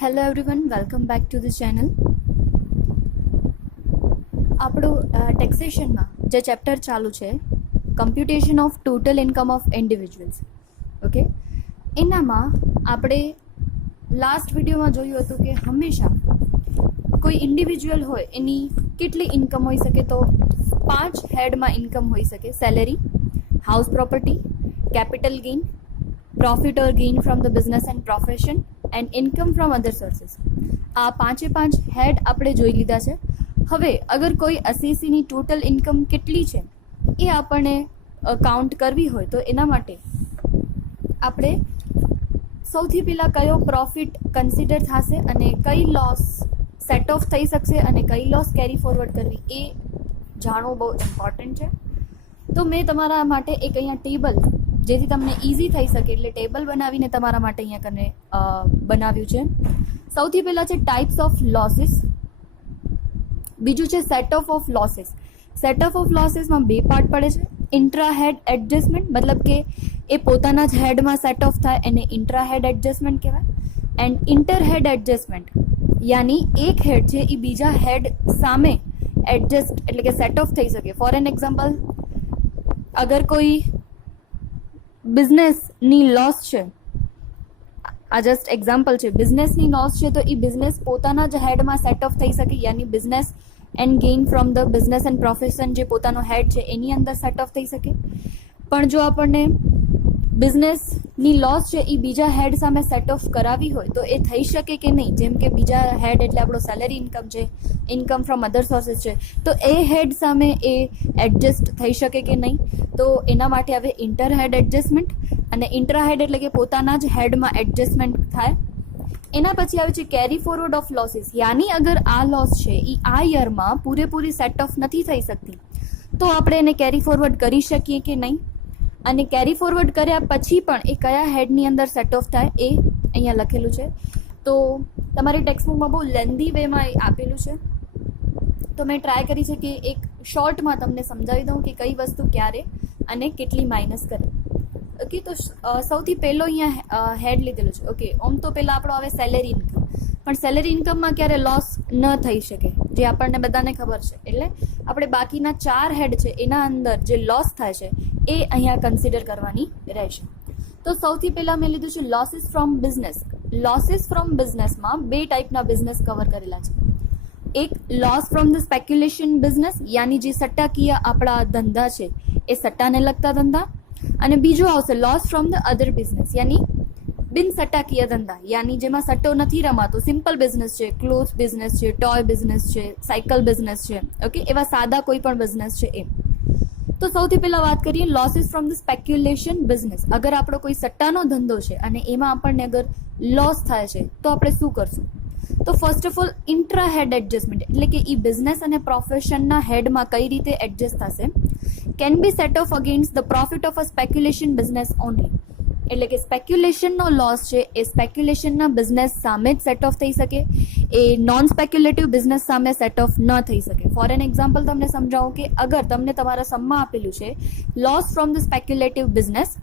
Hello everyone, welcome back to the channel. આપણું ટેક્સેશનમાં જે chapter ચાલુ છે, computation of total income of individuals. Okay, એનામાં આપણે લાસ્ટ વિડીયોમાં જોયું હતું કે હંમેશા કોઈ ઇન્ડિવિજ્યુઅલ હોય એની કેટલી ઇન્કમ હોઈ શકે, તો 5 હેડમાં ઇન્કમ હોઈ શકે: salary, house property, capital gain, profit or gain from the business and profession and income from other sources. આ 5 હેડ આપણે જોઈ લીધા છે. હવે અગર કોઈ અસીસીની ટોટલ ઇન્કમ કેટલી છે એ આપણને કાઉન્ટ કરવી હોય તો એના માટે આપણે સૌથી પહેલાં કયો પ્રોફિટ કન્સિડર થશે અને કઈ લોસ સેટ ઓફ થઈ શકશે અને કઈ લોસ કેરી ફોરવર્ડ કરવી એ જાણવું બહુ ઇમ્પોર્ટન્ટ છે. તો મેં તમારા માટે એક અહીંયા ટેબલ, જેથી તમને ઇઝી થઈ શકે એટલે ટેબલ બનાવીને તમારા માટે અહીંયા કને બનાવ્યું છે. સૌથી પહેલાં છે ટાઈપ્સ ઓફ લોસીસ, બીજું છે set off losses. Set off લોસીસમાં 2 પાર્ટ પડે છે: ઇન્ટ્રા હેડ એડજસ્ટમેન્ટ, મતલબ કે એ પોતાના જ હેડમાં સેટ ઓફ થાય એને ઇન્ટ્રા હેડ એડજસ્ટમેન્ટ કહેવાય, એન્ડ ઇન્ટર હેડ એડજસ્ટમેન્ટ, યાની એક હેડ છે એ બીજા હેડ સામે એડજસ્ટ એટલે કે સેટ ઓફ થઈ શકે. ફોર એન એક્ઝામ્પલ, અગર કોઈ બિઝનેસની લોસ છે, આ જસ્ટ એક્ઝામ્પલ છે, બિઝનેસની લોસ છે તો એ બિઝનેસ પોતાના જ હેડમાં સેટ ઓફ થઈ શકે, યાની business and gain from the business and profession જે પોતાનો હેડ છે એની અંદર સેટ ઓફ થઈ શકે. પણ જો આપણને બિઝનેસની લોસ છે એ બીજા હેડ સામે સેટ ઓફ કરાવી હોય તો એ થઈ શકે કે નહીં? જેમ કે બીજા હેડ એટલે આપણો સેલરી ઇન્કમ છે, ઇન્કમ ફ્રોમ અધર સોર્સિસ છે, તો એ હેડ સામે એ એડજસ્ટ થઈ શકે કે નહીં? તો એના માટે આવે ઇન્ટર હેડ એડજસ્ટમેન્ટ, અને ઇન્ટ્રા હેડ એટલે કે પોતાના જ હેડમાં એડજસ્ટમેન્ટ થાય. એના પછી આવે છે કેરી ફોરવર્ડ ઓફ લોસીસ, યાની અગર આ લોસ છે એ આ યરમાં પૂરેપૂરી સેટ ઓફ નથી થઈ શકતી તો આપણે એને કેરી ફોરવર્ડ કરી શકીએ કે નહીં? અને કેરી ફોરવર્ડ કર્યા પછી પણ એ કયા હેડની અંદર સેટ ઓફ થાય એ અહીંયા લખેલું છે. તો તમારી ટેક્સ્ટબુકમાં બહુ લેન્ધી વેમાં આપેલું છે, તો મેં ટ્રાય કરી છે કે એક શોર્ટમાં તમને સમજાવી દઉં કે કઈ વસ્તુ ક્યારે અને કેટલી માઇનસ કરે. ઓકે, તો સૌથી પહેલો અહીંયા હેડ લીધેલું છે. ઓકે, આમ તો પહેલાં આપણો આવે સેલેરી ઇન્કમ, પણ સેલેરી ઇન્કમમાં ક્યારે લોસ ન થઈ શકે જે આપણને બધાને ખબર છે. એટલે આપણે બાકીના 4 હેડ છે એના અંદર જે લોસ થાય છે એ અહીંયા કન્સિડર કરવાની રહેશે. તો સૌથી પહેલાં મેં લીધું છે losses from business. Losses from બિઝનેસમાં 2 ટાઈપના બિઝનેસ કવર કરેલા છે. એક loss from the speculation business, યાની જે સટ્ટાકીય આપણા ધંધા છે એ સટ્ટાને લગતા ધંધા, અને બીજું આવશે loss from the other business, યાની બિન સટ્ટાકીય ધંધા, યાની જેમાં સટ્ટો નથી રમાતો, સિમ્પલ બિઝનેસ છે, ક્લોથ બિઝનેસ છે, ટોય બિઝનેસ છે, સાયકલ બિઝનેસ છે. ઓકે, એવા સાદા કોઈ પણ બિઝનેસ છે એ. તો સૌથી પહેલાં વાત કરીએ losses from the speculation business. અગર આપણો કોઈ સટ્ટાનો ધંધો છે અને એમાં આપણને અગર લોસ થાય છે તો આપણે શું કરશું? તો first of all intra head adjustment, એટલે કે એ બિઝનેસ અને પ્રોફેશનના હેડમાં કઈ રીતે એડજસ્ટ થશે. Can be set off against the profit of a speculation business only, એટલે કે સ્પેક્યુલેશનનો લોસ છે એ સ્પેક્યુલેશનના બિઝનેસ સામે જ સેટ ઓફ થઈ શકે, એ નોન સ્પેક્યુલેટિવ બિઝનેસ સામે સેટ ઓફ ન થઈ શકે. ફોર એન એક્ઝામ્પલ તમને સમજાવું કે અગર તમને તમારા સમમાં આપેલું છે લોસ ફ્રોમ ધ સ્પેક્યુલેટિવ બિઝનેસ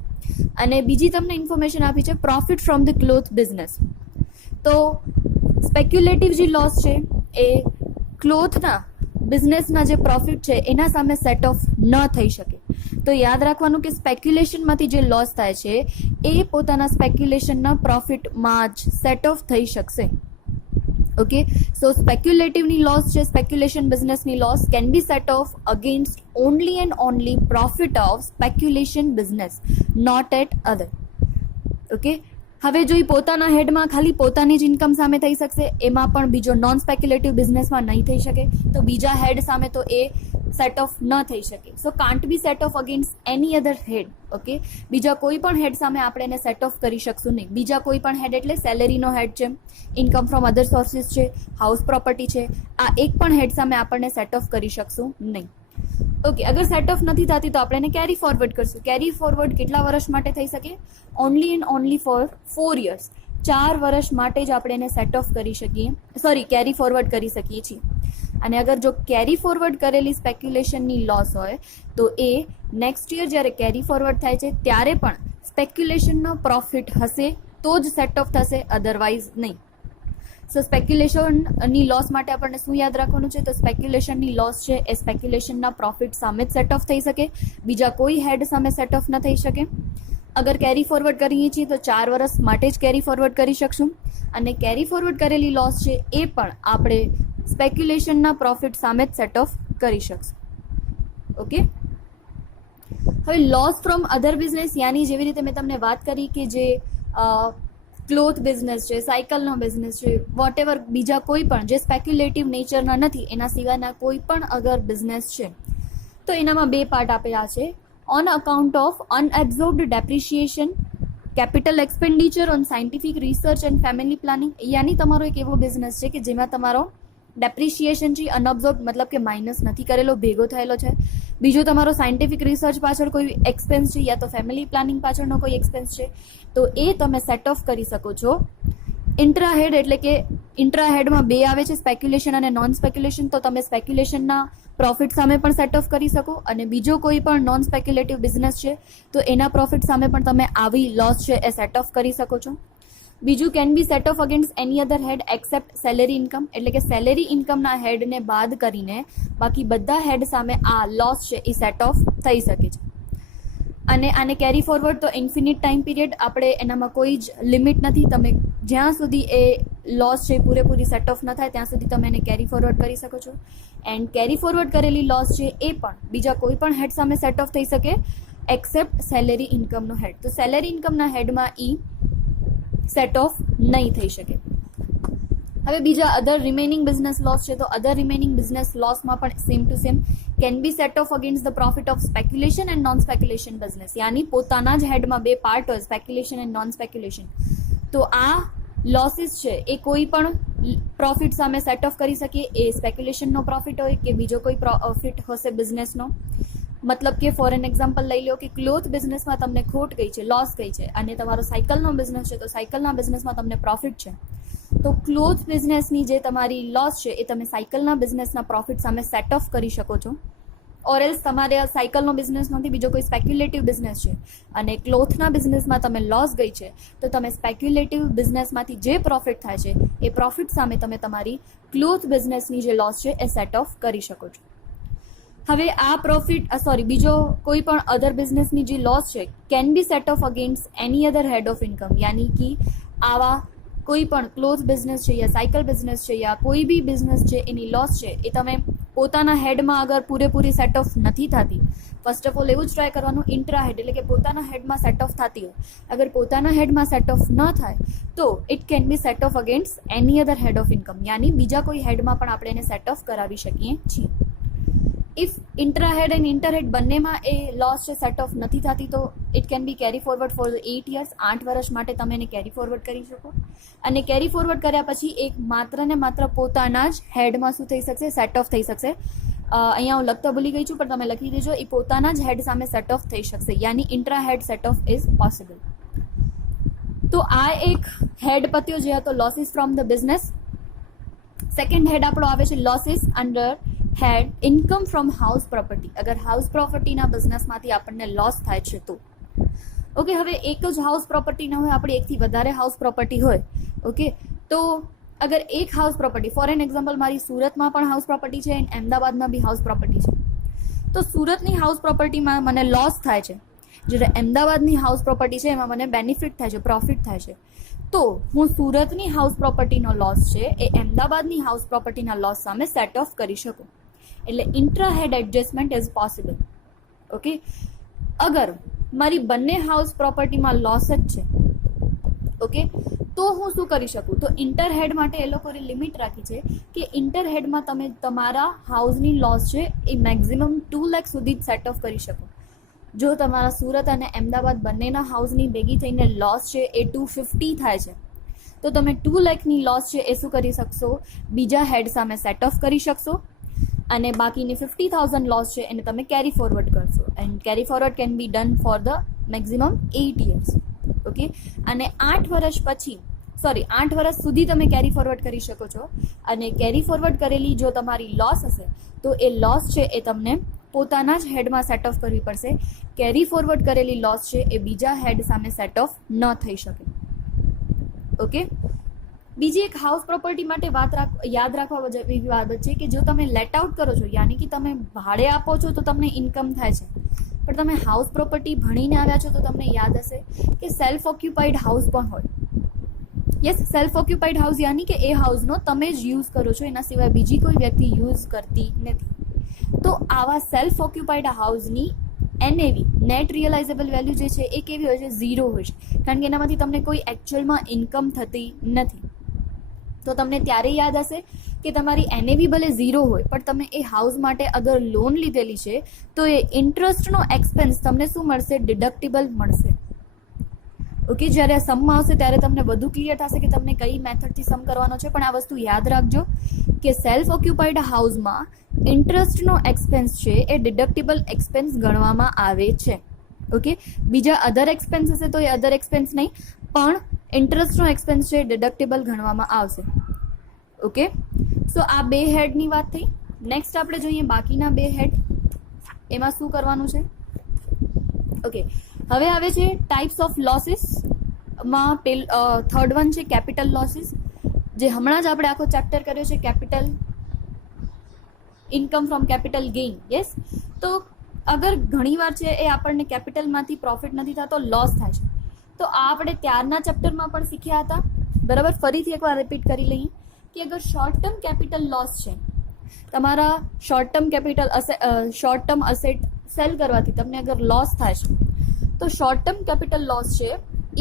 અને બીજી તમને ઇન્ફોર્મેશન આપી છે profit from the cloth business, તો સ્પેક્યુલેટિવ જે લોસ છે એ ક્લોથના બિઝનેસના જે પ્રોફિટ છે એના સામે સેટ ઓફ ન થઈ શકે. તો યાદ રાખવાનું કે સ્પેક્યુલેશનમાંથી જે લોસ થાય છે એ પોતાના સ્પેક્યુલેશનના પ્રોફિટમાં જ સેટ ઓફ થઈ શકશે. ઓકે, સો સ્પેક્યુલેટિવની લોસ છે, સ્પેક્યુલેશન બિઝનેસની loss can be set off against only and only profit of speculation business, not at other. Okay, હવે જો એ પોતાના હેડમાં ખાલી પોતાની જ ઇન્કમ સામે થઈ શકશે, એમાં પણ બીજો નોન સ્પેક્યુલેટિવ બિઝનેસમાં નહીં થઈ શકે, તો બીજા હેડ સામે તો એ સેટ ઓફ ન થઈ શકે. So can't be set off against any other head. Okay, બીજા કોઈ પણ હેડ સામે આપણે એને સેટ ઓફ કરી શકશું નહીં. બીજા કોઈ પણ હેડ એટલે સેલેરીનો હેડ છે, ઇન્કમ ફ્રોમ અધર સોર્સિસ છે, હાઉસ પ્રોપર્ટી છે, આ એક પણ હેડ સામે આપણને સેટ ઓફ કરી શકશું નહીં. ઓકે, અગર સેટ ઓફ નથી થતી તો આપણે એને કેરી ફોરવર્ડ કરશું. કેરી ફોરવર્ડ કેટલા વર્ષ માટે થઈ શકે? Only and only for 4 years. 4 વર્ષ માટે જ આપણે એને સેટ ઓફ કરી શકીએ, કેરી ફોરવર્ડ કરી શકીએ છીએ. અને અગર જો કેરી ફોરવર્ડ કરેલી સ્પેક્યુલેશનની લોસ હોય તો એ નેક્સ્ટ યર જ્યારે કેરી ફોરવર્ડ થાય છે ત્યારે પણ સ્પેક્યુલેશનનો પ્રોફિટ હશે તો જ સેટ ઓફ થશે, અધરવાઇઝ નહીં. સો સ્પેક્યુલેશનની લોસ માટે આપણને શું યાદ રાખવાનું છે? તો સ્પેક્યુલેશનની લોસ છે એ સ્પેક્યુલેશનના પ્રોફિટ સામે જ સેટ ઓફ થઈ શકે, બીજા કોઈ હેડ સામે સેટ ઓફ ન થઈ શકે. અગર કેરી ફોરવર્ડ કરીએ છીએ તો 4 વર્ષ માટે જ કેરી ફોરવર્ડ કરી શકશું, અને કેરી ફોરવર્ડ કરેલી લોસ છે એ પણ આપણે સ્પેક્યુલેશનના પ્રોફિટ સામે જ સેટ ઓફ કરી શકશું. ઓકે, હવે લોસ ફ્રોમ અધર બિઝનેસ, યાની જેવી રીતે મેં તમને વાત કરી કે જે ક્લોથ બિઝનેસ છે, સાયકલનો બિઝનેસ છે, વોટ એવર બીજા કોઈ પણ જે સ્પેક્યુલેટિવ નેચરના નથી એના સિવાયના કોઈ પણ અગર બિઝનેસ છે તો એનામાં 2 પાર્ટ આપેલા છે. On account of unabsorbed depreciation, capital expenditure on scientific research and family planning, યાની તમારો એક એવો બિઝનેસ છે કે જેમાં તમારો ડેપ્રિશિએશન છે અનઅબ્ઝોર્બ, મતલબ કે માઇનસ નથી કરેલો, ભેગો થયેલો છે. બીજો તમારો સાયન્ટિફિક રિસર્ચ પાછળ કોઈ એક્સપેન્સ છે યા તો ફેમિલી પ્લાનિંગ પાછળનો કોઈ એક્સપેન્સ છે, તો એ તમે સેટ ઓફ કરી શકો છો ઇન્ટ્રાહેડ. એટલે કે ઇન્ટ્રાહેડમાં 2 આવે છે, સ્પેક્યુલેશન અને નોન સ્પેક્યુલેશન. તો તમે સ્પેક્યુલેશનના પ્રોફિટ સામે પણ સેટ ઓફ કરી શકો, અને બીજો કોઈ પણ નોન સ્પેક્યુલેટિવ બિઝનેસ છે તો એના પ્રોફિટ સામે પણ તમે આવી લોસ છે એ સેટ ઓફ કરી શકો છો. બીજું can be set off against any other head except salary income, એટલે કે સેલેરી ઇન્કમના હેડને બાદ કરીને બાકી બધા હેડ સામે આ લોસ છે એ સેટ ઓફ થઈ શકે છે. અને આને કેરી ફોરવર્ડ તો ઇન્ફિનિટ ટાઈમ પીરિયડ, આપણે એનામાં કોઈ જ લિમિટ નથી. તમે જ્યાં સુધી એ લોસ છે પૂરેપૂરી સેટ ઓફ ન થાય ત્યાં સુધી તમે એને કેરી ફોરવર્ડ કરી શકો છો. એન્ડ કેરી ફોરવર્ડ કરેલી લોસ છે એ પણ બીજા કોઈ પણ હેડ સામે સેટ ઓફ થઈ શકે એક્સેપ્ટ સેલેરી ઇન્કમનો હેડ. તો સેલેરી ઇન્કમના હેડમાં સેટ ઓફ નહીં થઈ શકે. હવે બીજા અધર રિમેનિંગ બિઝનેસ લોસ છે, તો અધર રિમેનિંગ બિઝનેસ લોસમાં પણ same to same can be set off against the profit of speculation and non speculation business, યાની પોતાના જ હેડમાં 2 પાર્ટ હોય, સ્પેક્યુલેશન એન્ડ નોન સ્પેક્યુલેશન. તો આ લોસીસ છે એ કોઈ પણ પ્રોફિટ સામે સેટ ઓફ કરી શકીએ, એ સ્પેક્યુલેશનનો પ્રોફિટ હોય કે બીજો કોઈ પ્રોફિટ હશે બિઝનેસનો. મતલબ કે ફોર એન એક્ઝામ્પલ લઈ લો કે ક્લોથ બિઝનેસમાં તમને ખોટ ગઈ છે, લોસ ગઈ છે, અને તમારો સાયકલનો બિઝનેસ છે તો સાયકલના બિઝનેસમાં તમને પ્રોફિટ છે. તો ક્લોથ બિઝનેસની જે તમારી લોસ છે એ તમે સાયકલના બિઝનેસના પ્રોફિટ સામે સેટ ઓફ કરી શકો છો. ઓર એલ્સ તમારે સાયકલનો બિઝનેસ નથી, બીજો કોઈ સ્પેક્યુલેટિવ બિઝનેસ છે અને ક્લોથના બિઝનેસમાં તમે લોસ ગઈ છે, તો તમે સ્પેક્યુલેટિવ બિઝનેસમાંથી જે પ્રોફિટ થાય છે એ પ્રોફિટ સામે તમે તમારી ક્લોથ બિઝનેસની જે લોસ છે એ સેટ ઓફ કરી શકો છો. હવે આ બીજો કોઈ પણ અધર બિઝનેસની જે લોસ છે can be set off against any other head of income, યાની કે આવા કોઈ પણ ક્લોથ બિઝનેસ છે યા સાયકલ બિઝનેસ છે યા કોઈ બી બિઝનેસ છે એની લોસ છે એ તમે પોતાના હેડમાં અગર પૂરેપૂરી સેટ ઓફ નથી થતી, ફર્સ્ટ ઓફ ઓલ એવું જ ટ્રાય કરવાનું ઇન્ટ્રા હેડ, એટલે કે પોતાના હેડમાં સેટ ઓફ થતી હોય. અગર પોતાના હેડમાં સેટ ઓફ ન થાય તો it can be set off against any other head of income, યાની બીજા કોઈ હેડમાં પણ આપણે એને સેટ ઓફ કરાવી શકીએ છીએ. ઇફ ઇન્ટ્રાહેડ એન્ડ ઇન્ટરહેડ બંનેમાં એ લોસ છે સેટ ઓફ નથી થતી તો it can be carry forward four 8 years, 8 વર્ષ માટે તમે એને કેરી ફોરવર્ડ કરી શકો. અને કેરી ફોરવર્ડ કર્યા પછી એક માત્ર ને માત્ર પોતાના જ હેડમાં શું થઈ શકશે, સેટ ઓફ થઈ શકશે. અહીંયા હું લખતા ભૂલી ગઈ છું પણ તમે લખી દેજો, એ પોતાના જ હેડ સામે સેટ ઓફ થઈ શકશે, યાની intra head set off is possible. તો આ એક હેડ પત્યો જે હતો losses from the business. Second head આપણો આવે છે losses under head income from house property. અગર હાઉસ પ્રોપર્ટીના બિઝનેસમાંથી આપણને લોસ થાય છે તો ઓકે, હવે એક જ હાઉસ પ્રોપર્ટી ન હોય, આપણી એકથી વધારે હાઉસ પ્રોપર્ટી હોય. ઓકે, તો અગર એક house property, for an example મારી સુરતમાં પણ હાઉસ પ્રોપર્ટી છે અને અમદાવાદમાં બી હાઉસ પ્રોપર્ટી છે, તો સુરતની હાઉસ પ્રોપર્ટીમાં મને લોસ થાય છે, જ્યારે અમદાવાદની હાઉસ પ્રોપર્ટી છે એમાં મને બેનિફિટ થાય છે, પ્રોફિટ થાય છે. તો હું સુરતની હાઉસ પ્રોપર્ટીનો લોસ છે એ અમદાવાદની હાઉસ પ્રોપર્ટીના લોસ સામે સેટ ઓફ કરી શકું. એટલે intra head adjustment is possible. Okay, અગર મારી બંને હાઉસ પ્રોપર્ટીમાં લોસ જ છે, ઓકે, તો હું શું કરી શકું, તો ઇન્ટરહેડ માટે એ લોકોએ લિમિટ રાખી છે કે ઇન્ટરહેડમાં તમે તમારા હાઉસની લોસ છે એ મેક્ઝિમમ 2 લાખ સુધી જ સેટ ઓફ કરી શકો. જો તમારા સુરત અને અમદાવાદ બંનેના હાઉસની ભેગી થઈને લોસ છે એ 250 થાય છે, તો તમે 2 લાખની લોસ છે એ શું કરી શકશો, બીજા હેડ સામે સેટ ઓફ કરી શકશો, અને બાકીની 50,000 લોસ છે એને તમે કેરી ફોરવર્ડ કરશો. And carry forward can be done for the maximum 8 years. Okay, અને 8 વર્ષ સુધી તમે કેરી ફોરવર્ડ કરી શકો છો. અને કેરી ફોરવર્ડ કરેલી જો તમારી લોસ હશે તો એ લોસ છે એ તમને પોતાના જ હેડમાં સેટ ઓફ કરવી પડશે. કેરી ફોરવર્ડ કરેલી લોસ છે એ બીજા હેડ સામે સેટ ઓફ ન થઈ શકે. ઓકે, બીજી એક હાઉસ પ્રોપર્ટી માટે યાદ રાખવા જેવી બાબત છે કે જો તમે લેટ આઉટ કરો છો, યાની કે તમે ભાડે આપો છો તો તમને ઇન્કમ થાય છે, પણ તમે હાઉસ પ્રોપર્ટી ભણીને આવ્યા છો તો તમને યાદ હશે કે સેલ્ફ ઓક્યુપાઈડ હાઉસ પણ હોય. યસ, સેલ્ફ ઓક્યુપાઈડ હાઉસ યાની કે એ હાઉસનો તમે જ યુઝ કરો છો, એના સિવાય બીજી કોઈ વ્યક્તિ યુઝ કરતી નથી. તો આવા સેલ્ફ ઓક્યુપાઈડ હાઉસની એનએવી નેટ રિયલાઇઝેબલ વેલ્યુ જે છે એ કેવી હોય છે? 0 હોય છે, કારણ કે એનામાંથી તમને કોઈ એકચ્યુઅલમાં ઇન્કમ થતી નથી. તો તમને ત્યારે યાદ હશે કે તમારી એનએવી ભલે 0 હોય પણ તમે એ હાઉસ માટે અગર લોન લીધેલી છે તો એ ઇન્ટરેસ્ટનો એક્સપેન્સ તમને શું મળશે? ડિડક્ટેબલ મળશે. ઓકે, જ્યારે આ સમમાં આવશે ત્યારે તમને વધુ ક્લિયર થશે કે તમને કઈ મેથડથી સમ કરવાનો છે, પણ આ વસ્તુ યાદ રાખજો કે સેલ્ફ ઓક્યુપાઈડ હાઉસમાં ઇન્ટરેસ્ટનો એક્સપેન્સ છે એ ડિડક્ટેબલ એક્સપેન્સ ગણવામાં આવે છે. ઓકે, બીજા અધર એક્સપેન્સ હશે તો એ અધર એક્સપેન્સ નહીં, પણ ઇન્ટરેસ્ટનો એક્સપેન્સ છે ડિડક્ટેબલ ગણવામાં આવશે. ઓકે, સો આ બે હેડની વાત થઈ. નેક્સ્ટ આપણે જોઈએ બાકીના બે હેડ, એમાં શું કરવાનું છે. ઓકે, હવે આવે છે ટાઈપ્સ ઓફ લોસીસ માં થર્ડ વન છે કેપિટલ લોસીસ, જે હમણાં જ આપણે આખો ચેપ્ટર કર્યો છે capital income from capital gain. Yes, તો અગર ઘણીવાર છે એ આપણને કેપિટલમાંથી પ્રોફિટ નથી થતો, લોસ થાય છે, તો આ આપણે ત્યારના ચેપ્ટરમાં પણ શીખ્યા હતા. બરાબર, ફરીથી એકવાર રિપીટ કરી લઈએ કે અગર શોર્ટ ટર્મ કેપિટલ લોસ છે, તમારા શોર્ટ ટર્મ અસેટ સેલ કરવાથી તમને અગર લોસ થાય છે, તો શોર્ટ ટર્મ કેપિટલ લોસ છે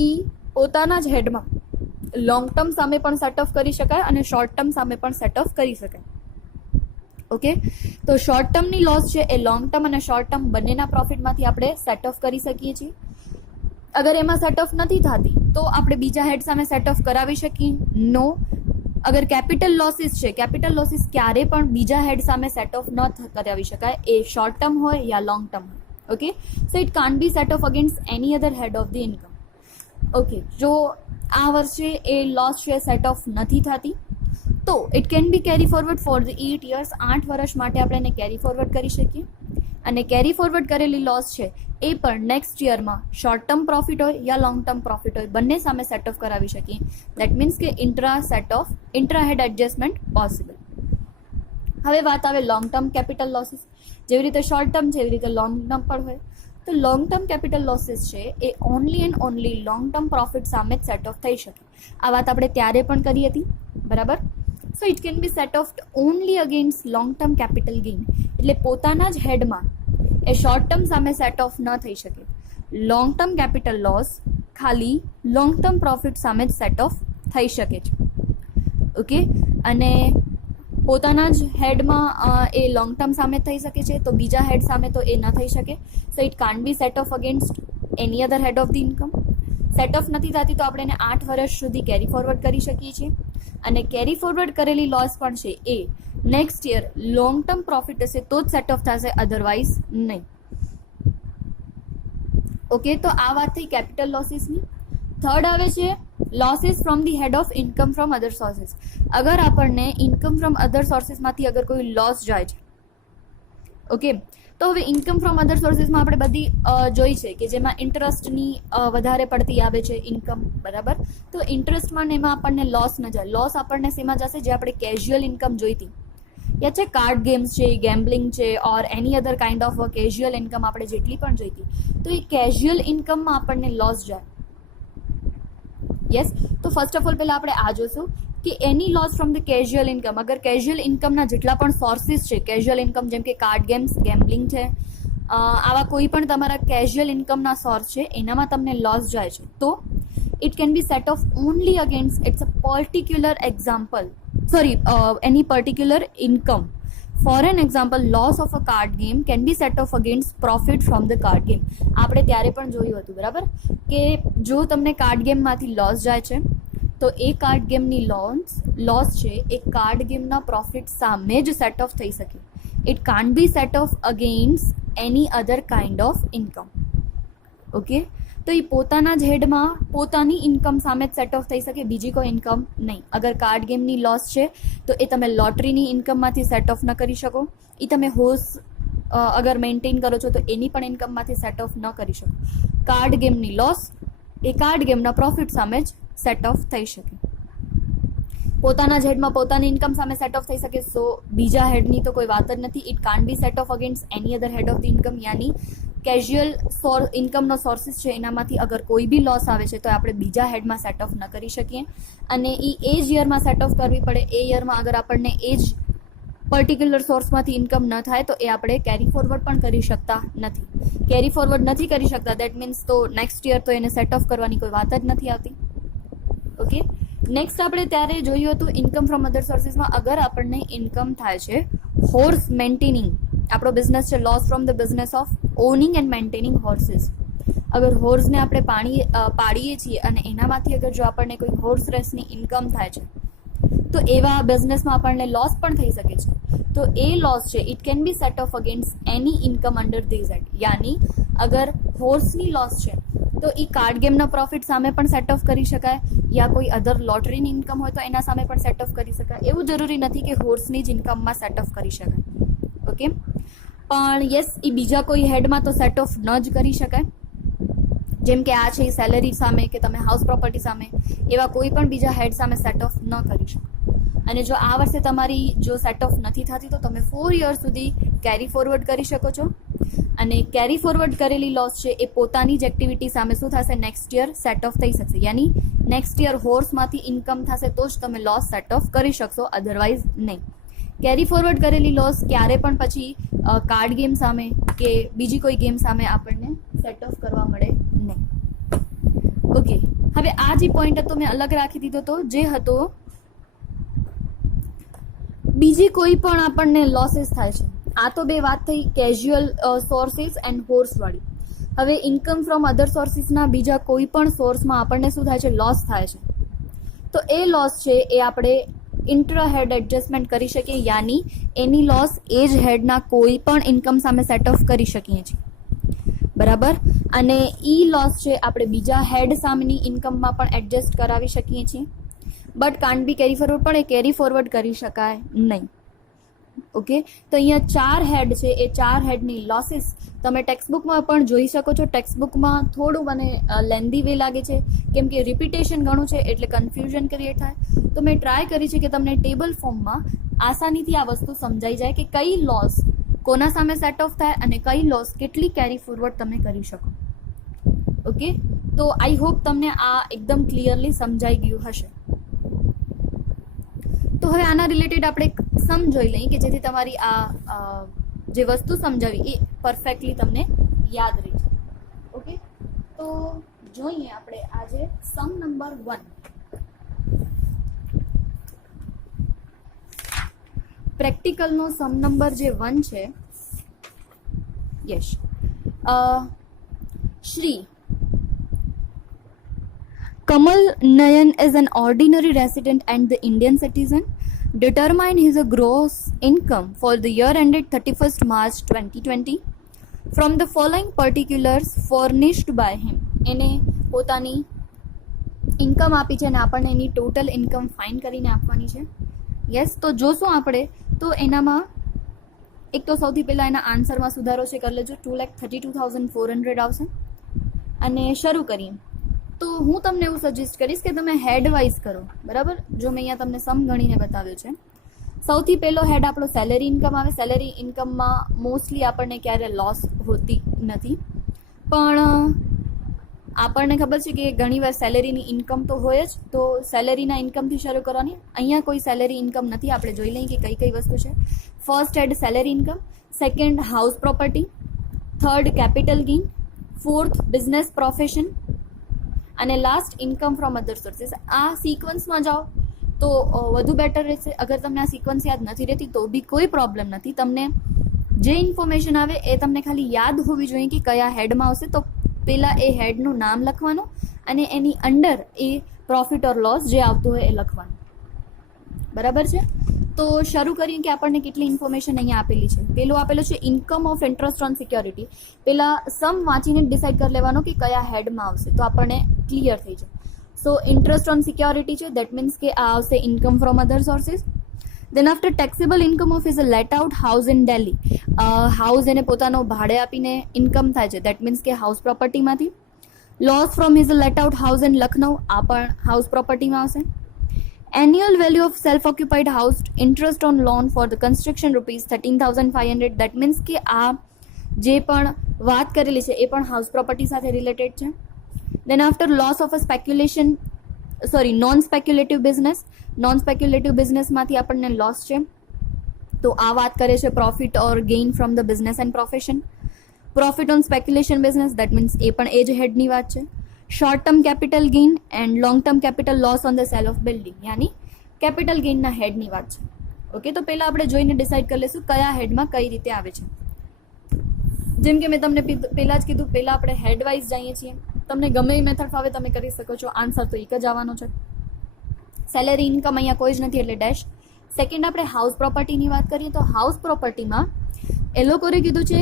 એ પોતાના જ હેડમાં લોંગ ટર્મ સામે પણ સેટ ઓફ કરી શકાય અને શોર્ટ ટર્મ સામે પણ સેટ ઓફ કરી શકાય. ઓકે, તો શોર્ટ ટર્મની લોસ છે એ લોંગ ટર્મ અને શોર્ટ ટર્મ બંનેના પ્રોફિટમાંથી આપણે સેટ ઓફ કરી શકીએ છીએ. અગર એમાં સેટ ઓફ નથી થતી તો આપણે બીજા હેડ સામે સેટ ઓફ કરાવી શકીએ? નો. અગર કેપિટલ લોસીસ છે, કેપિટલ લોસીસ ક્યારે પણ બીજા હેડ સામે સેટ ઓફ ન કરાવી શકાય, એ શોર્ટ ટર્મ હોય યા લોંગ ટર્મ હોય. Okay, so it can't be set off against any other head of the income. Okay, જો આ વર્ષે એ લોસ છે સેટ ઓફ નથી થતી તો it can be carry forward for the 8 years. 8 વર્ષ માટે આપણે એને કેરી ફોરવર્ડ કરી શકીએ, અને કેરી ફોરવર્ડ કરેલી લોસ છે એ પણ નેક્સ્ટ યરમાં શોર્ટ ટર્મ પ્રોફિટ હોય યા લોંગ ટર્મ પ્રોફિટ હોય બંને સામે સેટ ઓફ કરાવી શકીએ. દેટ મીન્સ કે ઇન્ટ્રા હેડ એડજસ્ટમેન્ટ પોસિબલ. હવે વાત આવે લોંગ ટર્મ કેપિટલ લોસીસ. જેવી રીતે શોર્ટ ટર્મ છે એવી રીતે લોંગ ટર્મ પણ હોય. તો લોંગ ટર્મ કેપિટલ લોસીસ છે એ only and only long term profit સામે જ સેટ ઓફ થઈ શકે. આ વાત આપણે ત્યારે પણ કરી હતી. બરાબર, સો it can be set off only against long term capital gain. એટલે પોતાના જ હેડમાં એ શોર્ટ ટર્મ સામે સેટ ઓફ ન થઈ શકે. લોંગ ટર્મ કેપિટલ લોસ ખાલી લોંગ ટર્મ પ્રોફિટ સામે જ સેટ ઓફ થઈ શકે છે. ઓકે, અને પોતાના જ હેડમાં એ લોંગ ટર્મ સામે થઈ શકે છે, તો બીજા હેડ સામે તો એ ન થઈ શકે. So it can't be set off against any other head of the income. Set off નથી થતી તો આપણે એને 8 વર્ષ સુધી કેરી ફોરવર્ડ કરી શકીએ છીએ, અને કેરી ફોરવર્ડ કરેલી લોસ પણ છે એ next year long term profit હશે તો જ સેટ ઓફ થશે, અધરવાઇઝ નહીં. ઓકે, તો આ વાત થઈ કેપિટલ લોસીસની. થર્ડ આવે છે losses from the head of income from other sources. અગર આપણને ઇન્કમ ફ્રોમ અધર સોર્સિસમાંથી અગર કોઈ લોસ જાય છે, ઓકે, તો હવે ઇન્કમ ફ્રોમ અધર સોર્સિસમાં આપણે બધી જોઈ છે કે જેમાં ઇન્ટરેસ્ટની વધારે પડતી આવે છે ઇન્કમ. બરાબર, તો ઇન્ટરેસ્ટમાં ને એમાં આપણને લોસ ન જાય. લોસ આપણને શેમાં જશે? જે આપણે કેઝ્યુઅલ ઇન્કમ જોઈતી, યા છે કાર્ડ ગેમ્સ છે, ગેમ્બલિંગ છે, ઓર એની અધર કાઇન્ડ ઓફ કેઝ્યુઅલ ઇન્કમ આપણે જેટલી પણ જોઈતી, તો એ કેઝ્યુઅલ ઇન્કમમાં આપણને લોસ જાય. યસ, તો ફર્સ્ટ ઓફ ઓલ પહેલાં આપણે આ જોશું કે any loss from the casual income. અગર કેઝ્યુઅલ ઇન્કમના જેટલા પણ સોર્સિસ છે, કેઝ્યુઅલ ઇન્કમ જેમ કે કાર્ડ ગેમ્સ, ગેમ્બલિંગ છે, આવા કોઈ પણ તમારા કેઝ્યુઅલ ઇન્કમના સોર્સ છે એનામાં તમને લોસ જાય છે, તો it can be set off only against its a particular example, any particular income. For an example, loss of a card game can be set off against profit from the card game. આપણે ત્યારે પણ જોયું હતું. બરાબર, કે જો તમને card ગેમમાંથી loss જાય છે તો એ કાર્ડ ગેમની લોસ છે એ કાર્ડ ગેમના પ્રોફિટ સામે જ સેટ ઓફ થઈ શકે. It can't be set off against any other kind of income. Okay, તો એ પોતાના જ હેડમાં પોતાની ઇન્કમ સામે જ સેટ ઓફ થઈ શકે, બીજી કોઈ ઇન્કમ નહીં. અગર કાર્ડ ગેમની લોસ છે તો એ તમે લોટરીની ઇન્કમમાંથી સેટ ઓફ ન કરી શકો. એ તમે હોર્સ અગર મેન્ટેન કરો છો તો એની પણ ઇન્કમમાંથી સેટ ઓફ ન કરી શકો. કાર્ડ ગેમની લોસ એ કાર્ડ ગેમના પ્રોફિટ સામે જ સેટ ઓફ થઈ શકે. પોતાના જ હેડમાં પોતાની ઇન્કમ સામે સેટ ઓફ થઈ શકે, સો બીજા હેડની તો કોઈ વાત જ નથી. It can't be set off against any other head of the income. યાની કેઝ્યુઅલ ઇન્કમનો સોર્સિસ છે એનામાંથી અગર કોઈ બી લોસ આવે છે તો આપણે બીજા હેડમાં સેટ ઓફ ન કરી શકીએ, અને એ જ યરમાં સેટ ઓફ કરવી પડે. એ યરમાં અગર આપણને એ જ પર્ટિક્યુલર સોર્સમાંથી ઇન્કમ ન થાય તો એ આપણે કેરી ફોરવર્ડ પણ કરી શકતા નથી. કેરી ફોરવર્ડ નથી કરી શકતા, દેટ મીન્સ તો નેક્સ્ટ યર તો એને સેટ ઓફ કરવાની કોઈ વાત જ નથી આવતી. ઓકે, નેક્સ્ટ આપણે ત્યારે જોયું હતું ઇન્કમ ફ્રોમ અધર સોર્સિસમાં અગર આપણને ઇન્કમ થાય છે હોર્સ મેન્ટેનિંગ, આપણો બિઝનેસ છે loss from the business of owning and maintaining horses. અગર હોર્સને આપણે પાડીએ છીએ અને એનામાંથી અગર જો આપણને કોઈ હોર્સ રેસની ઇન્કમ થાય છે તો એવા બિઝનેસમાં આપણને લોસ પણ થઈ શકે છે. તો એ લોસ છે it can be set off against any income under these head. યાની અગર હોર્સની લોસ છે તો એ કાર્ડ ગેમના પ્રોફિટ સામે પણ સેટ ઓફ કરી શકાય, યા કોઈ અધર લોટરીની ઇન્કમ હોય તો એના સામે પણ સેટ ઓફ કરી શકાય. એવું જરૂરી નથી કે હોર્સની જ ઇન્કમમાં સેટ ઓફ કરી શકાય. ઓકે, પણ યસ એ બીજા કોઈ હેડમાં તો સેટ ઓફ ન જ કરી શકાય. જેમ કે આ છે એ સેલેરી સામે કે તમે હાઉસ પ્રોપર્ટી સામે એવા કોઈ પણ બીજા હેડ સામે સેટ ઓફ ન કરી શકો. અને જો આ વર્ષે તમારી જો સેટ ઓફ નથી થતી તો તમે 4 યર સુધી કેરી ફોરવર્ડ કરી શકો છો. અને કેરી ફોરવર્ડ કરેલી લોસ છે એ પોતાની જ એક્ટિવિટી સામે શું થશે નેક્સ્ટ યર સેટ ઓફ થઈ શકશે. યાની નેક્સ્ટ યર હોર્સમાંથી ઇન્કમ થશે તો જ તમે લોસ સેટ ઓફ કરી શકશો, અધરવાઇઝ નહીં. કેરી ફોરવર્ડ કરેલી લોસ ક્યારે પણ પછી કાર્ડ ગેમ સામે કે બીજી કોઈ ગેમ સામે આપણને સેટ ઓફ કરવા મળે નહીં. ઓકે, હવે આ જે પોઈન્ટ હતો મેં અલગ રાખી દીધો હતો, જે હતો બીજી કોઈ પણ આપણને લોસીસ થાય છે. આ તો બે વાત થઈ કેઝ્યુઅલ સોર્સિસ એન્ડ હોર્સ વાળી. હવે ઇન્કમ ફ્રોમ અધર સોર્સિસના બીજા કોઈ પણ સોર્સમાં આપણને શું થાય છે લોસ થાય છે, તો એ લોસ છે એ આપણે ઇન્ટ્રા હેડ એડજસ્ટમેન્ટ કરી શકીએ. યાની એની લોસ એ જ હેડના કોઈ પણ ઇન્કમ સામે સેટ ઓફ કરી શકીએ છીએ, બરાબર. અને ઈ લોસ છે આપણે બીજા હેડ સામેની ઇન્કમમાં પણ એડજસ્ટ કરાવી શકીએ છીએ, but can't B carry forward, પણ એ કેરી ફોરવર્ડ કરી શકાય નહીં. ઓકે, તો અહીંયા 4 હેડ છે, એ 4 હેડની લોસીસ તમે ટેક્સ્ટબુકમાં પણ જોઈ શકો છો. ટેક્સ્ટબુકમાં થોડું મને લેન્ધી વે લાગે છે કેમ કે રિપીટેશન ઘણું છે એટલે કન્ફ્યુઝન ક્રિએટ થાય. તો મેં ટ્રાય કરી છે કે તમને ટેબલ ફોર્મમાં આસાનીથી આ વસ્તુ સમજાઈ જાય કે કઈ લોસ કોના સામે સેટ ઓફ થાય અને કઈ લોસ કેટલી કેરી ફોરવર્ડ તમે કરી શકો. ઓકે, તો આઈ હોપ તમને આ એકદમ ક્લિયરલી સમજાઈ ગયું હશે. તો હવે આના રિલેટેડ આપણે એક સમ જોઈ લઈએ કે જેથી તમારી આ જે વસ્તુ સમજાવી એ પરફેક્ટલી તમને યાદ રહી જાય. ઓકે, તો જોઈએ આપણે આજે સમ નંબર 1, પ્રેક્ટિકલનો સમ નંબર જે 1 છે. Yes, Shri Kamal Nayan is an ordinary resident and the Indian citizen. Determine his gross income for the year ended 31st March 2020 from the following particulars furnished by him. એને પોતાની income આપી છે અને આપણને એની total income fine કરીને આપવાની છે. Yes, તો જોશું આપણે તો એનામાં એક તો સૌથી પહેલાં એના આન્સરમાં સુધારો છે કરી લેજો. 2,32,400 આવશે. અને શરૂ કરીએ તો હું તમને એવું સજેસ્ટ કરીશ કે તમે હેડ વાઇઝ કરો, બરાબર. જો મેં અહીંયા તમને સમ ગણીને બતાવ્યો છે. સૌથી પહેલો હેડ આપણો સેલેરી ઇન્કમ આવે. સેલેરી ઇન્કમમાં મોસ્ટલી આપણને ક્યારે લોસ હોતી નથી, પણ આપણને ખબર છે કે ઘણીવાર સેલેરીની ઇન્કમ તો હોય જ, તો સેલેરીના ઇન્કમથી શરૂ કરવાની. અહીંયા કોઈ સેલેરી ઇન્કમ નથી, આપણે જોઈ લઈએ કે કઈ કઈ વસ્તુ છે. First head salary income, second house property, third capital gain, fourth business profession અને last income from other sources. આ સિક્વન્સમાં જાઓ તો વધુ બેટર રહેશે. અગર તમને આ સિક્વન્સ યાદ નથી રહેતી તો બી કોઈ પ્રોબ્લેમ નથી. તમને જે ઇન્ફોર્મેશન આવે એ તમને ખાલી યાદ હોવી જોઈએ કે કયા હેડમાં આવશે. તો પહેલાં એ હેડનું નામ લખવાનું અને એની અંડર એ પ્રોફિટ ઓર લોસ જે આવતું હોય એ લખવાનું, બરાબર છે. તો શરૂ કરીએ કે આપણને કેટલી ઇન્ફોર્મેશન અહીંયા આપેલી છે. પેલું આપેલું છે income of interest on security. પહેલાં સમ વાંચીને ડિસાઇડ કરી લેવાનો કે કયા હેડમાં આવશે તો આપણને ક્લિયર થઈ જાય. સો ઇન્ટરેસ્ટ ઓન સિક્યોરિટી છે, દેટ મીન્સ કે આ આવશે income from other sources. Then after taxable income of is a let out house in Delhi. House એને પોતાનો ભાડે આપીને ઇન્કમ થાય છે, દેટ મીન્સ કે હાઉસ પ્રોપર્ટીમાંથી. Loss from is a let out house in Lucknow, આ પણ હાઉસ પ્રોપર્ટીમાં આવશે. annual value of self occupied house interest on loan for the construction rupees 13,500. that means કે આ જે પણ વાત કરેલી છે એ પણ હાઉસ પ્રોપર્ટી સાથે રિલેટેડ છે. Then after loss of a speculation non speculative બિઝનેસમાંથી આપણને લોસ છે, તો આ વાત કરે છે profit or gain from the business and profession. Profit on speculation business, that means એ પણ એ જ હેડની વાત છે. Short term capital gain and long term capital loss on the sale of building, યાની કેપિટલ ગેઇનના હેડની વાત છે. ઓકે, તો પહેલાં આપણે જોઈને ડિસાઇડ કરી લઈશું કયા હેડમાં કઈ રીતે આવે છે. જેમ કે મેં તમને પહેલાં જ કીધું, પહેલાં આપણે હેડ વાઇઝ જઈએ છીએ. તમને ગમે એ મેથડ ફાવે તમે કરી શકો છો, આન્સર તો એક જ આવવાનો છે. સેલેરી ઇન્કમ અહીંયા કોઈ જ નથી એટલે ડેશ. સેકન્ડ આપણે હાઉસ પ્રોપર્ટીની વાત કરીએ તો હાઉસ પ્રોપર્ટીમાં એ લોકોએ કીધું છે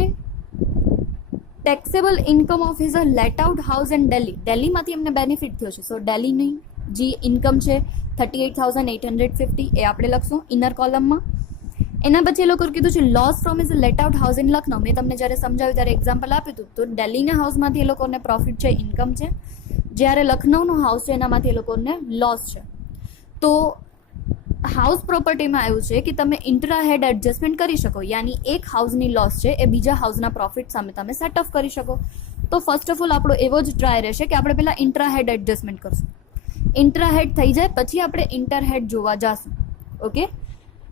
taxable income of his a let out house in Delhi. દિલ્હીમાંથી એમને બેનિફિટ થયો છે. સો દિલ્હીની જે ઇન્કમ છે 38,850 એ આપણે લખશું ઇનર કોલમમાં. એના પછી એ લોકોએ કીધું છે loss from is a let out house in Lucknow. મેં તમને જ્યારે સમજાવ્યું ત્યારે એક્ઝામ્પલ આપ્યું હતું. તો દિલ્હીના હાઉસમાંથી એ લોકોને પ્રોફિટ છે, ઇન્કમ છે, જ્યારે લખનઉનો હાઉસ છે એનામાંથી એ લોકોને લોસ છે. તો હાઉસ પ્રોપર્ટીમાં એવું છે કે તમે ઇન્ટ્રા હેડ એડજસ્ટમેન્ટ કરી શકો, યાની એક હાઉસની લોસ છે એ બીજા હાઉસના પ્રોફિટ સામે તમે સેટ ઓફ કરી શકો. તો ફર્સ્ટ ઓફ ઓલ આપણો એવો જ ટ્રાય રહેશે કે આપણે પહેલાં ઇન્ટ્રા હેડ એડજસ્ટમેન્ટ કરશું. ઇન્ટ્રા હેડ થઈ જાય પછી આપણે ઇન્ટર હેડ જોવા જઈશું. ઓકે,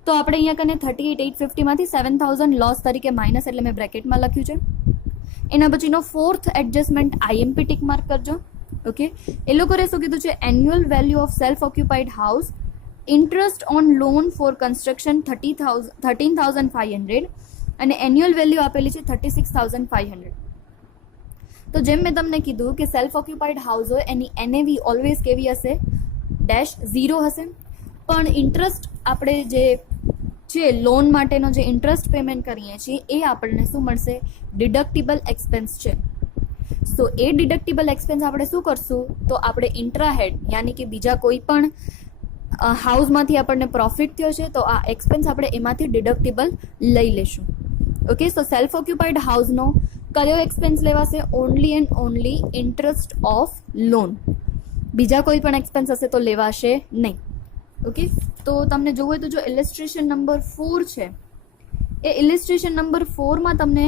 તો આપણે અહીંયા કને 38,850માંથી 7,000 લોસ તરીકે માઇનસ એટલે મેં બ્રેકેટમાં લખ્યું છે. એના પછીનો fourth adjustment IMP tick mark કરજો. ઓકે, એ લોકોએ શું કીધું છે annual value of self occupied house interest on loan for construction 13,500 અને એન્યુઅલ વેલ્યુ આપેલી છે 36,500. તો જેમ મેં તમને કીધું કે સેલ્ફ ઓક્યુપાઇડ હાઉસ હોય એની એનએવી ઓલવેઝ કેવી હશે? ડેશ 0 હશે. પણ ઇન્ટરેસ્ટ આપણે જે છે લોન માટેનો જે ઇન્ટરેસ્ટ પેમેન્ટ કરીએ છીએ એ આપણને શું મળશે? ડિડક્ટિબલ એક્સપેન્સ છે. સો એ ડિડક્ટિબલ એક્સપેન્સ આપણે શું કરશું? તો આપણે ઇન્ટ્રા હેડ યાની કે બીજા કોઈ પણ હાઉસમાંથી આપણને પ્રોફિટ થયો છે તો આ એક્સપેન્સ આપણે એમાંથી ડિડક્ટિબલ લઈ લેશું. ઓકે, સો સેલ્ફ ઓક્યુપાઇડ હાઉસનો કયો એક્સપેન્સ લેવાશે? Only and only interest of loan. બીજા કોઈ પણ એક્સપેન્સ હશે તો લેવાશે નહીં. ઓકે, તો તમને જોવું હોય તો જો ઇલિસ્ટ્રેશન નંબર 4 છે એ ઇલિસ્ટ્રેશન નંબર 4માં તમને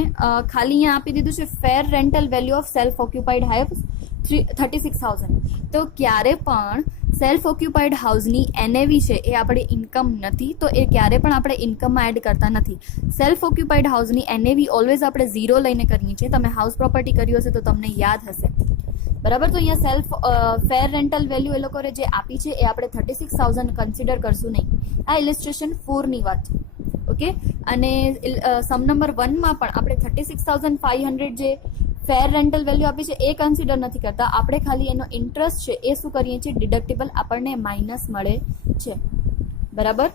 ખાલી અહીંયા આપી દીધું છે fair rental value of self occupied house 36,000. તો ક્યારે પણ સેલ્ફ ઓક્યુપાઇડ હાઉસની એનએવી છે એ આપણી ઇન્કમ નથી, તો એ ક્યારે પણ આપણે ઇન્કમમાં એડ કરતા નથી. સેલ્ફ ઓક્યુપાઇડ હાઉસની એનએવી ઓલવેઝ આપણે 0 લઈને કરીએ છીએ. તમે હાઉસ પ્રોપર્ટી કર્યું હશે તો તમને યાદ હશે, બરાબર. તો અહીંયા સેલ્ફ ફેર રેન્ટલ વેલ્યુ એ લોકોએ જે આપી છે એ આપણે 36,000 કન્સિડર કરશું નહીં. આ ઇલિસ્ટ્રેશન 4ની વાત છે. ઓકે, અને સમ નંબર 1માં પણ આપણે 36,500 જે ફેર રેન્ટલ વેલ્યુ આપી છે એ કન્સિડર નથી કરતા. આપણે ખાલી એનો ઇન્ટરેસ્ટ છે એ શું કરીએ છીએ? ડિડક્ટિબલ આપણને માઇનસ મળે છે, બરાબર.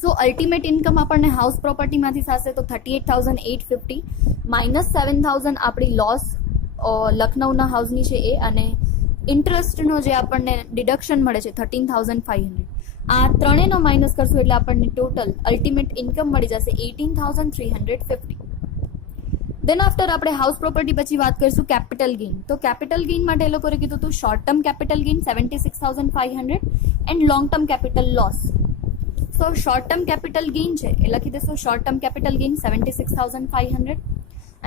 સો અલ્ટિમેટ ઇન્કમ આપણને હાઉસ પ્રોપર્ટીમાંથી થશે તો 38,850 માઇનસ 7,000 આપણી લોસ લખનઉના હાઉસની છે એ, અને ઇન્ટરેસ્ટનો જે આપણને ડિડક્શન મળે છે 13,500. આ ત્રણેયનો માઇનસ કરશું એટલે આપણને ટોટલ અલ્ટિમેટ ઇન્કમ મળી જશે 18,350. દેન આફ્ટર આપણે હાઉસ પ્રોપર્ટી પછી વાત કરીશું કેપિટલ ગેઇન. તો કેપિટલ ગેઇન માટે એ લોકોએ કીધું હતું short term capital gain 76,500 and long term capital loss. So short term capital gain છે એ લખી દેશો શોર્ટ ટર્મ કેપિટલ ગેઇન 76,500.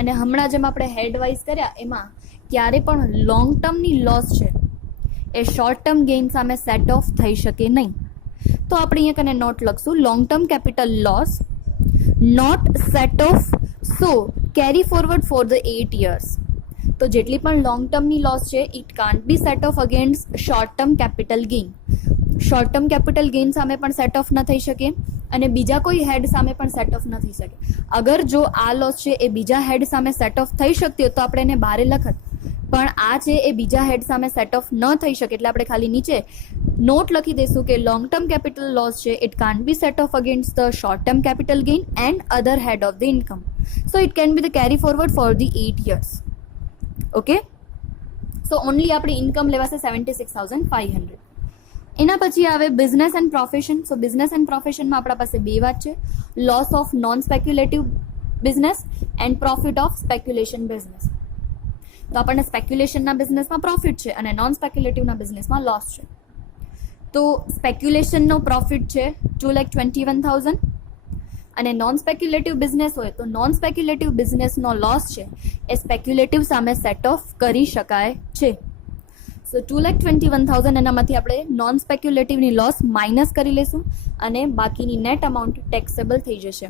અને હમણાં જેમ આપણે હેડ વાઇઝ કર્યા એમાં ક્યારે પણ લોંગ ટર્મની લોસ છે એ શોર્ટ ટર્મ ગેઇન સામે સેટ ઓફ થઈ શકે નહીં. તો આપણે અહીંયા કને નોટ લખશું long term capital loss not set off so carry forward for the 8 years. તો જેટલી પણ લોંગ ટર્મની લોસ છે it can't be set off against short term capital gain. Short term capital gain સામે પણ set of ન થઈ શકે અને બીજા કોઈ હેડ સામે પણ સેટ ઓફ ન થઈ શકે. અગર જો આ લોસ છે એ બીજા હેડ સામે સેટ ઓફ થઈ શકતી હોય તો આપણે એને બારે લખત, પણ આ છે એ બીજા હેડ સામે સેટ ઓફ ન થઈ શકે એટલે આપણે ખાલી નીચે નોટ લખી દઈશું કે લોંગ ટર્મ કેપિટલ લોસ છે it can't be set off against the short term capital gain and other head of the income. So it can be the carry forward for the 8 years. Okay, so only આપણી income લેવાશે 76,500. એના પછી આવે business and profession. So business and પ્રોફેશનમાં આપણા પાસે બે વાત છે, loss of non speculative business and profit of speculation business. તો આપણને સ્પેક્યુલેશનના બિઝનેસમાં પ્રોફિટ છે અને નોન સ્પેક્યુલેટિવના બિઝનેસમાં લોસ છે. તો સ્પેક્યુલેશનનો પ્રોફિટ છે 2,21,000 અને નોન સ્પેક્યુલેટિવ બિઝનેસ હોય તો નોન સ્પેક્યુલેટિવ બિઝનેસનો લોસ છે એ સ્પેક્યુલેટિવ સામે સેટ ઓફ કરી શકાય છે. સો 2,21,000 એનામાંથી આપણે નોન સ્પેક્યુલેટિવની લોસ માઇનસ કરી લઈશું અને બાકીની નેટ અમાઉન્ટ ટેક્સેબલ થઈ જશે.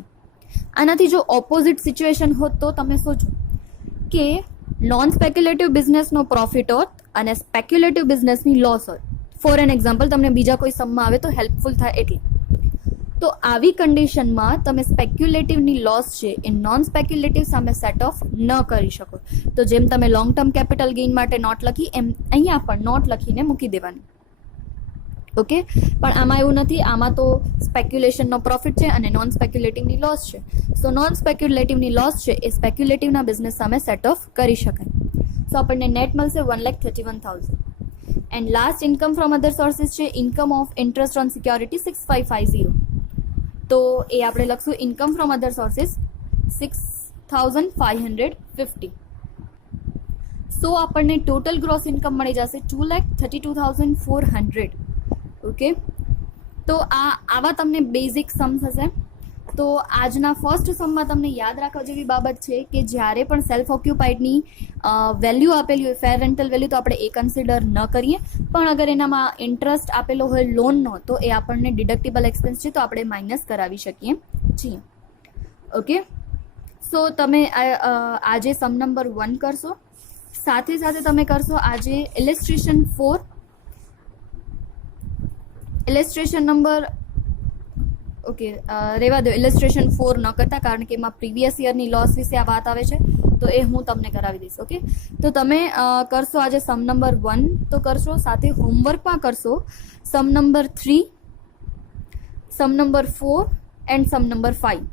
આનાથી જો ઓપોઝિટ સિચ્યુએશન હોત તો તમે સોચો કે નોન સ્પેક્યુલેટિવ બિઝનેસનો પ્રોફિટ હોત અને સ્પેક્યુલેટિવ બિઝનેસની લોસ હોત. ફોર એન એક્ઝામ્પલ, તમને બીજા કોઈ સમમાં આવે તો હેલ્પફુલ થાય એટલે. તો આવી કન્ડિશનમાં તમે સ્પેક્યુલેટિવની લોસ છે એ નોન સ્પેક્યુલેટિવ સામે સેટ ઓફ ન કરી શકો. તો જેમ તમે લોંગ ટર્મ કેપિટલ ગેઇન માટે નોટ લખી એમ અહીંયા પણ નોટ લખીને મૂકી દેવાની. ઓકે, પણ આમાં એવું નથી. આમાં તો સ્પેક્યુલેશનનો પ્રોફિટ છે અને નોન સ્પેક્યુલેટિવની લોસ છે. સો નોન સ્પેક્યુલેટિવની લોસ છે એ સ્પેક્યુલેટિવના બિઝનેસ સામે સેટ ઓફ કરી શકાય. સો આપણને નેટ મળશે 1,31,000. And last income from other sources છે income of interest on security 6,550. તો એ આપણે લખશું income from other sources 6,550. So આપણને ટોટલ ગ્રોસ ઇન્કમ મળી જશે 2,32,400. ઓકે, તો આવા તમને બેઝિક सम्स હશે. તો આજના ફર્સ્ટ સમમાં તમને યાદ રાખવા જેવી બાબત છે કે જ્યારે પણ સેલ્ફ ઓક્યુપાઈડની વેલ્યુ આપેલી હોય ફેર રેન્ટલ વેલ્યુ તો આપણે એ કન્સિડર ન કરીએ, પણ અગર એનામાં ઇન્ટરેસ્ટ આપેલો હોય લોનનો તો એ આપણને ડિડક્ટેબલ એક્સપેન્સ છે તો આપણે માઇનસ કરાવી શકીએ છીએ. ઓકે, સો તમે આજે સમ નંબર 1 કરશો, સાથે સાથે તમે કરશો આજે ઇલેસ્ટ્રેશન 4, ઇલેસ્ટ્રેશન નંબર ઓકે રહેવા દો. ઇલેસ્ટ્રેશન 4 ન કરતા કારણ કે એમાં પ્રીવિયસ યરની લોસ વિશે આ વાત આવે છે તો એ હું તમને કરાવી દઈશ. ઓકે, તો તમે કરશો આજે સમ નંબર 1 તો કરશો, સાથે હોમવર્કમાં કરશો sum number 3, sum number 4 and sum number 5.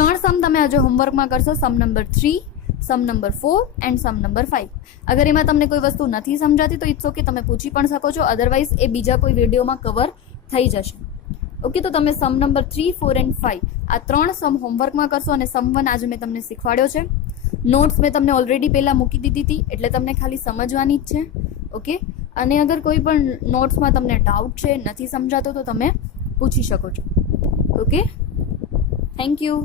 3 sum તમે આજે હોમવર્કમાં કરશો, sum number 3, sum number 4 and sum number 5. અગર એમાં તમને કોઈ વસ્તુ નથી સમજાતી તો ઇટ્સ ઓકે, તમે પૂછી પણ શકો છો, અધરવાઇઝ એ બીજા કોઈ વિડીયોમાં કવર થઈ જશે. ઓકે, તો તમે સમ નંબર 3, 4 એન્ડ 5 આ 3 સમ હોમવર્કમાં કરશો અને સમ 1 આજે મેં તમને શીખવાડ્યો છે. નોટ્સ મેં તમને ઓલરેડી પહેલાં મૂકી દીધી હતી એટલે તમને ખાલી સમજવાની જ છે. ઓકે, અને અગર કોઈ પણ નોટ્સમાં તમને ડાઉટ છે, નથી સમજાતો તો તમે પૂછી શકો છો. Okay, thank you.